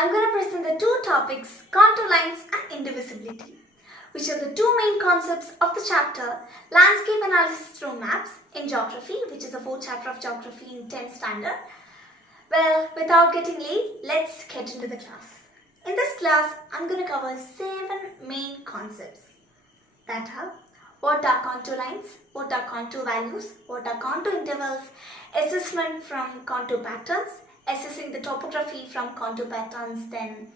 I'm going to present the two topics, contour lines and indivisibility, which are the two main concepts of the chapter Landscape Analysis Through Maps in Geography, which is the fourth chapter of Geography in 10th standard. Well, without getting late, let's get into the class. In this class, I'm going to cover 7 main concepts that are what are contour lines, what are contour values, what are contour intervals, assessment from contour patterns, assessing the topography from contour patterns, then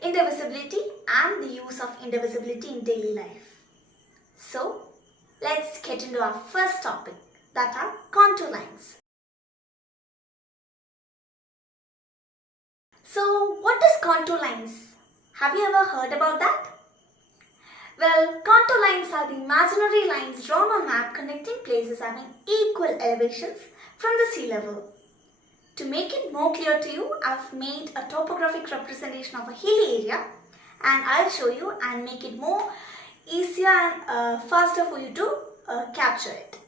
indivisibility and the use of indivisibility in daily life. So, let's get into our first topic, that are contour lines. So, what is contour lines? Have you ever heard about that? Well, contour lines are the imaginary lines drawn on a map connecting places having equal elevations from the sea level. To make it more clear to you, I've made a topographic representation of a hilly area and I'll show you and make it more easier and faster for you to capture it.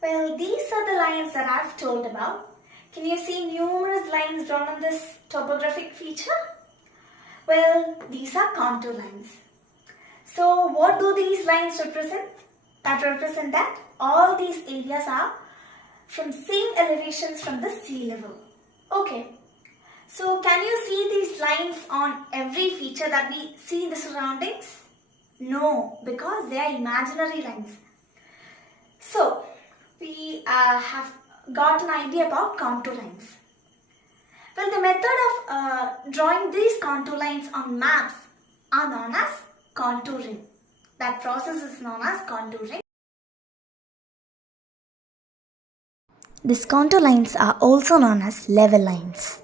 Well, these are the lines that I've told about. Can you see numerous lines drawn on this topographic feature? Well, these are contour lines. So, what do these lines represent? That represent that all these areas are from same elevations from the sea level. Okay. So, can you see these lines on every feature that we see in the surroundings? No, because they are imaginary lines. So, we have got an idea about contour lines. Well, the method of drawing these contour lines on maps are known as contouring. That process is known as contouring. These contour lines are also known as level lines.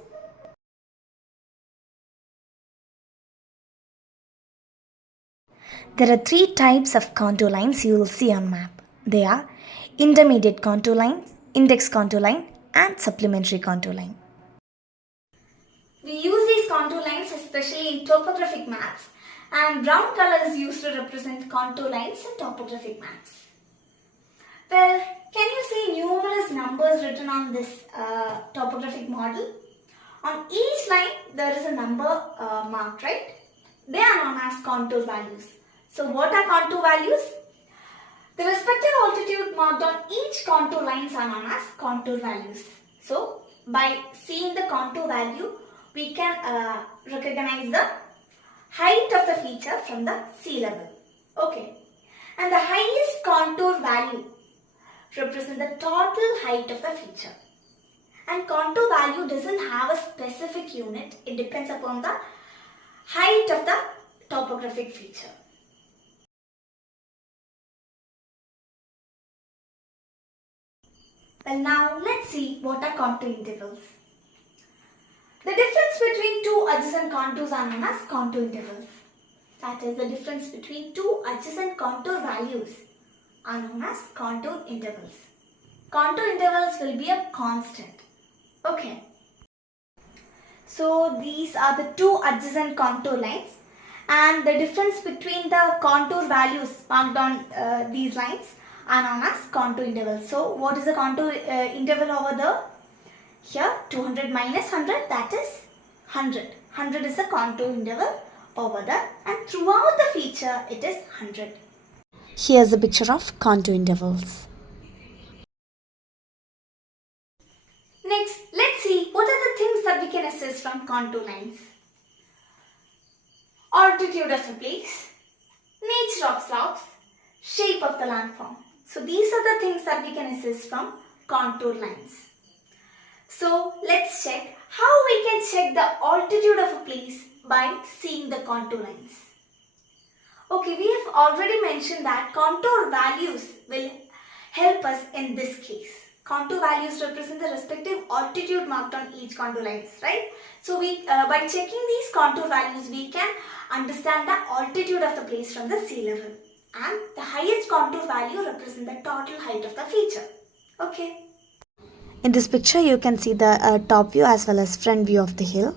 There are 3 types of contour lines you will see on map. They are intermediate contour lines, index contour line and supplementary contour line. We use these contour lines especially in topographic maps, and brown color is used to represent contour lines in topographic maps. Well, can you see numerous numbers written on this topographic model? On each line there is a number marked, right? They are known as contour values. So what are contour values? The respective altitude marked on each contour lines are known as contour values. So by seeing the contour value, we can recognize the height of the feature from the sea level. Okay. And the highest contour value represents the total height of the feature. And contour value doesn't have a specific unit. It depends upon the height of the topographic feature. Well, now let's see what are contour intervals. The difference between two adjacent contours are known as contour intervals. That is, the difference between two adjacent contour values are known as contour intervals. Contour intervals will be a constant. Okay. So, these are the two adjacent contour lines, and the difference between the contour values marked on these lines are known as contour intervals. So, what is the contour interval over there? Here 200 minus 100, that is 100. 100 is the contour interval over there, and throughout the feature it is 100. Here's a picture of contour intervals. Next, let's see what are the things that we can assess from contour lines. Altitude of a place, nature of slopes, shape of the landform. So these are the things that we can assess from contour lines. So let's check how we can check the altitude of a place by seeing the contour lines. Okay, we have already mentioned that contour values will help us in this case. Contour values represent the respective altitude marked on each contour lines, right? So by checking these contour values, we can understand the altitude of the place from the sea level. And the highest contour value represents the total height of the feature. Okay. In this picture, you can see the top view as well as front view of the hill.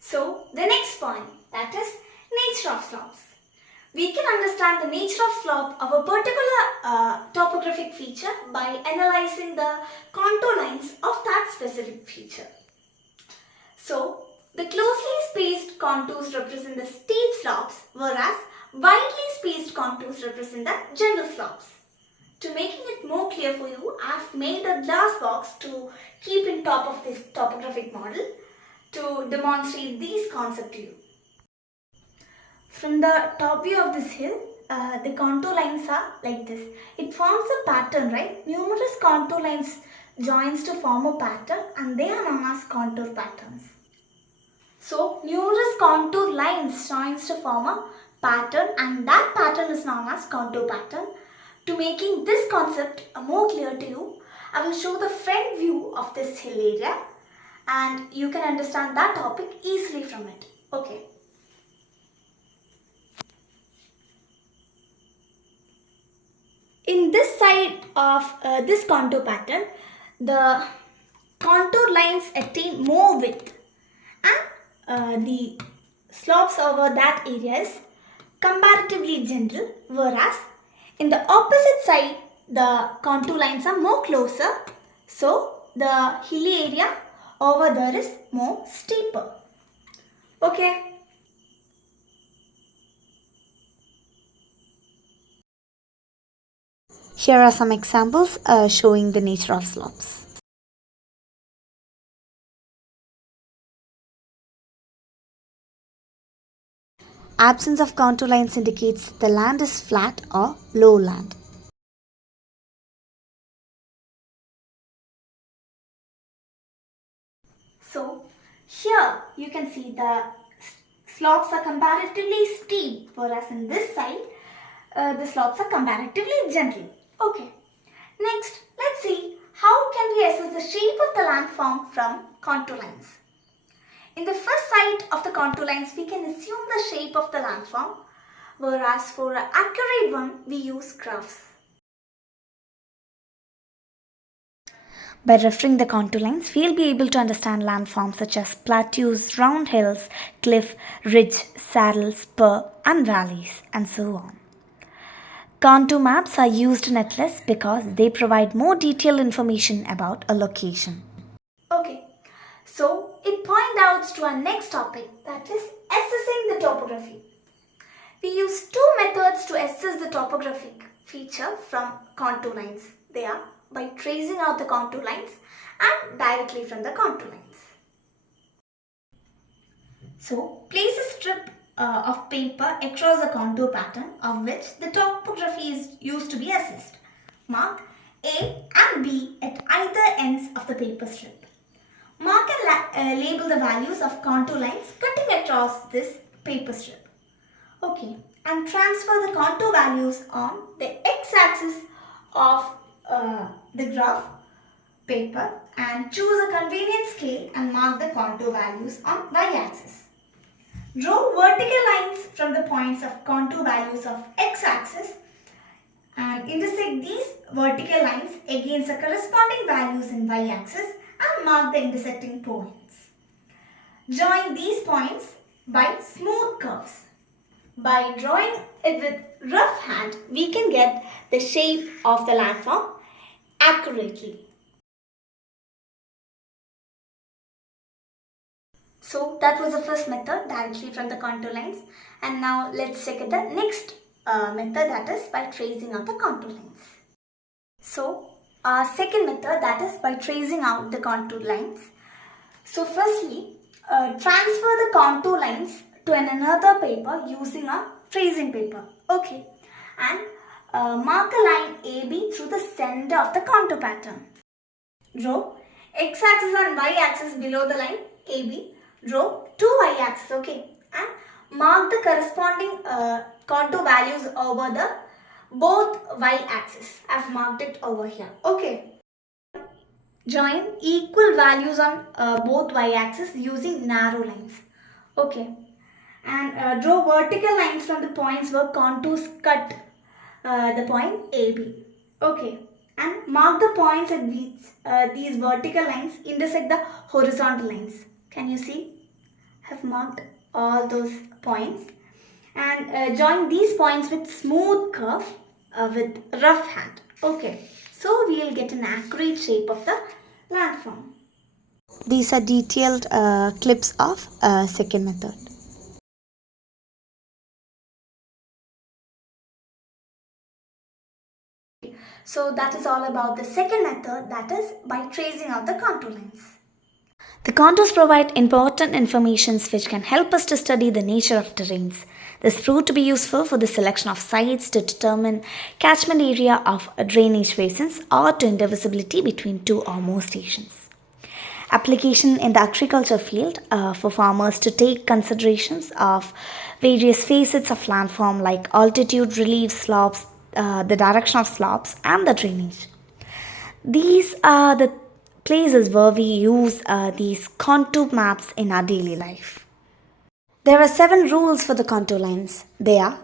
So, the next point, that is nature of slopes. We can understand the nature of slope of a particular topographic feature by analyzing the contour lines of that specific feature. So, the closely spaced contours represent the steep slopes, whereas widely spaced contours represent the gentle slopes. To making it more clear for you, I have made a glass box to keep in top of this topographic model to demonstrate these concepts to you. From the top view of this hill, the contour lines are like this. It forms a pattern, right? Numerous contour lines joins to form a pattern and they are known as contour patterns. So, numerous contour lines joins to form a pattern and that pattern is known as contour pattern. To making this concept more clear to you, I will show the front view of this hill area and you can understand that topic easily from it. Okay. In this side of this contour pattern, the contour lines attain more width and the slopes over that area is comparatively gentle, whereas in the opposite side the contour lines are more closer, so the hilly area over there is more steeper. Okay. Here are some examples showing the nature of slopes. Absence of contour lines indicates the land is flat or lowland. So here you can see the slopes are comparatively steep, whereas in this side the slopes are comparatively gentle. Okay. Next, let's see how can we assess the shape of the landform from contour lines. In the first sight of the contour lines, we can assume the shape of the landform, whereas for an accurate one, we use graphs. By referring the contour lines, we will be able to understand landforms such as plateaus, round hills, cliff, ridge, saddle, spur, and valleys, and so on. Contour maps are used in atlas because they provide more detailed information about a location. Okay, so it points out to our next topic, that is assessing the topography. We use two methods to assess the topographic feature from contour lines. They are by tracing out the contour lines and directly from the contour lines. So, place a strip of paper across the contour pattern of which the topography is used to be assessed. Mark A and B at either ends of the paper strip. Mark and label the values of contour lines cutting across this paper strip. Okay, and transfer the contour values on the x-axis of the graph paper and choose a convenient scale and mark the contour values on y-axis. Draw vertical lines from the points of contour values of x-axis and intersect these vertical lines against the corresponding values in y-axis and mark the intersecting points. Join these points by smooth curves. By drawing it with rough hand, we can get the shape of the landform accurately. So that was the first method, directly from the contour lines. And now let's check the next method, that is by tracing out the contour lines. So our second method, that is by tracing out the contour lines. So firstly, transfer the contour lines to another paper using a tracing paper. Okay. And mark a line AB through the center of the contour pattern. Draw x-axis and y-axis below the line AB. Draw two y-axis, okay, and mark the corresponding contour values over the both y-axis. I've marked it over here, okay. Join equal values on both y-axis using narrow lines, okay, and draw vertical lines from the points where contours cut the point AB, okay, and mark the points at which these vertical lines intersect the horizontal lines. Can you see? I have marked all those points and join these points with smooth curve with rough hand. Okay, so we will get an accurate shape of the landform. These are detailed clips of second method. So that is all about the second method, that is by tracing out the contour lines. The contours provide important information which can help us to study the nature of terrains. This proved to be useful for the selection of sites to determine catchment area of drainage basins or to indivisibility between two or more stations. Application in the agriculture field for farmers to take considerations of various facets of landform like altitude, relief, slopes, the direction of slopes, and the drainage. These are the places where we use these contour maps in our daily life. There are 7 rules for the contour lines. They are: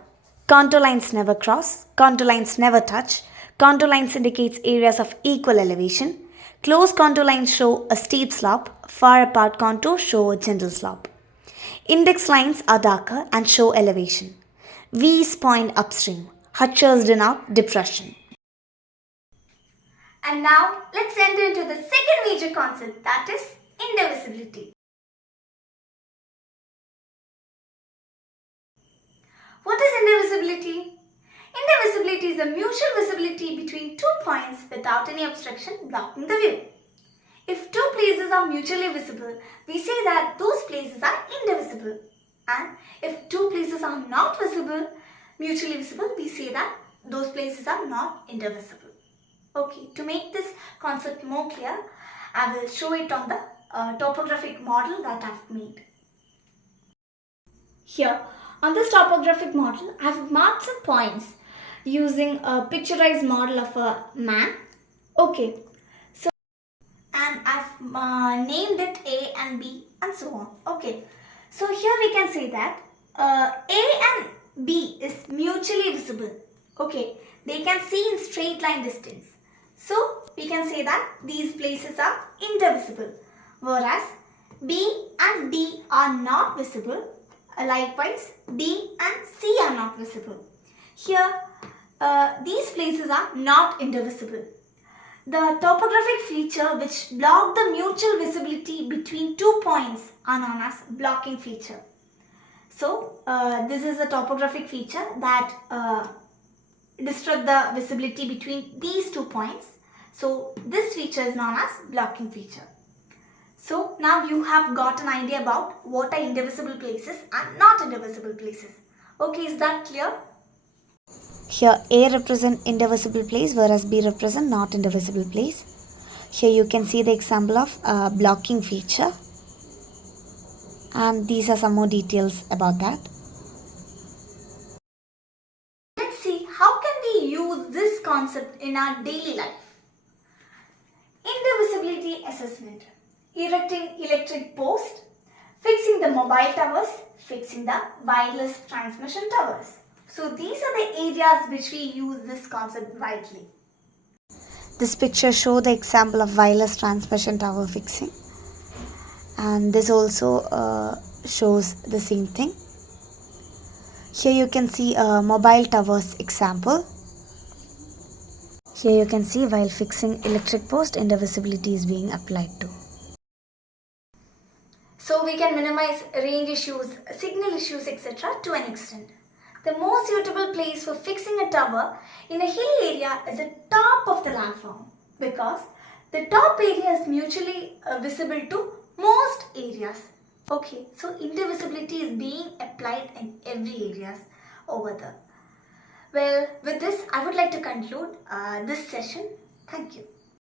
contour lines never cross, contour lines never touch, contour lines indicates areas of equal elevation, close contour lines show a steep slope, far apart contours show a gentle slope. Index lines are darker and show elevation. V's point upstream, Hutchers denote depression. And now let's enter into the second major concept, that is indivisibility. What is indivisibility? Indivisibility is a mutual visibility between two points without any obstruction blocking the view. If two places are mutually visible, we say that those places are indivisible. And if two places are not visible, mutually visible, we say that those places are not indivisible. Okay, to make this concept more clear, I will show it on the topographic model that I have made. Here, on this topographic model, I have marked some points using a picturized model of a man. Okay, so and I've named it A and B and so on. Okay, so here we can say that A and B is mutually visible. Okay, they can see in straight line distance. So we can say that these places are indivisible, whereas B and D are not visible. Likewise, D and C are not visible. Here, these places are not indivisible. The topographic feature which block the mutual visibility between two points are known as blocking feature. So, this is a topographic feature that disrupt the visibility between these 2 points. So, this feature is known as blocking feature. So, now you have got an idea about what are indivisible places and not indivisible places. Okay, is that clear? Here A represent indivisible place whereas B represent not indivisible place. Here you can see the example of blocking feature, and these are some more details about that. Let's see how can we use this concept in our daily life. Indivisibility assessment. Erecting electric post, fixing the mobile towers, fixing the wireless transmission towers. So these are the areas which we use this concept widely. This picture shows the example of wireless transmission tower fixing, and this also shows the same thing. Here you can see a mobile towers example. Here you can see while fixing electric post, indivisibility is being applied to. So we can minimize range issues, signal issues, etc. to an extent. The most suitable place for fixing a tower in a hilly area is the top of the landform, because the top area is mutually visible to most areas. Okay, so indivisibility is being applied in every areas over there. Well, with this I would like to conclude this session. Thank you.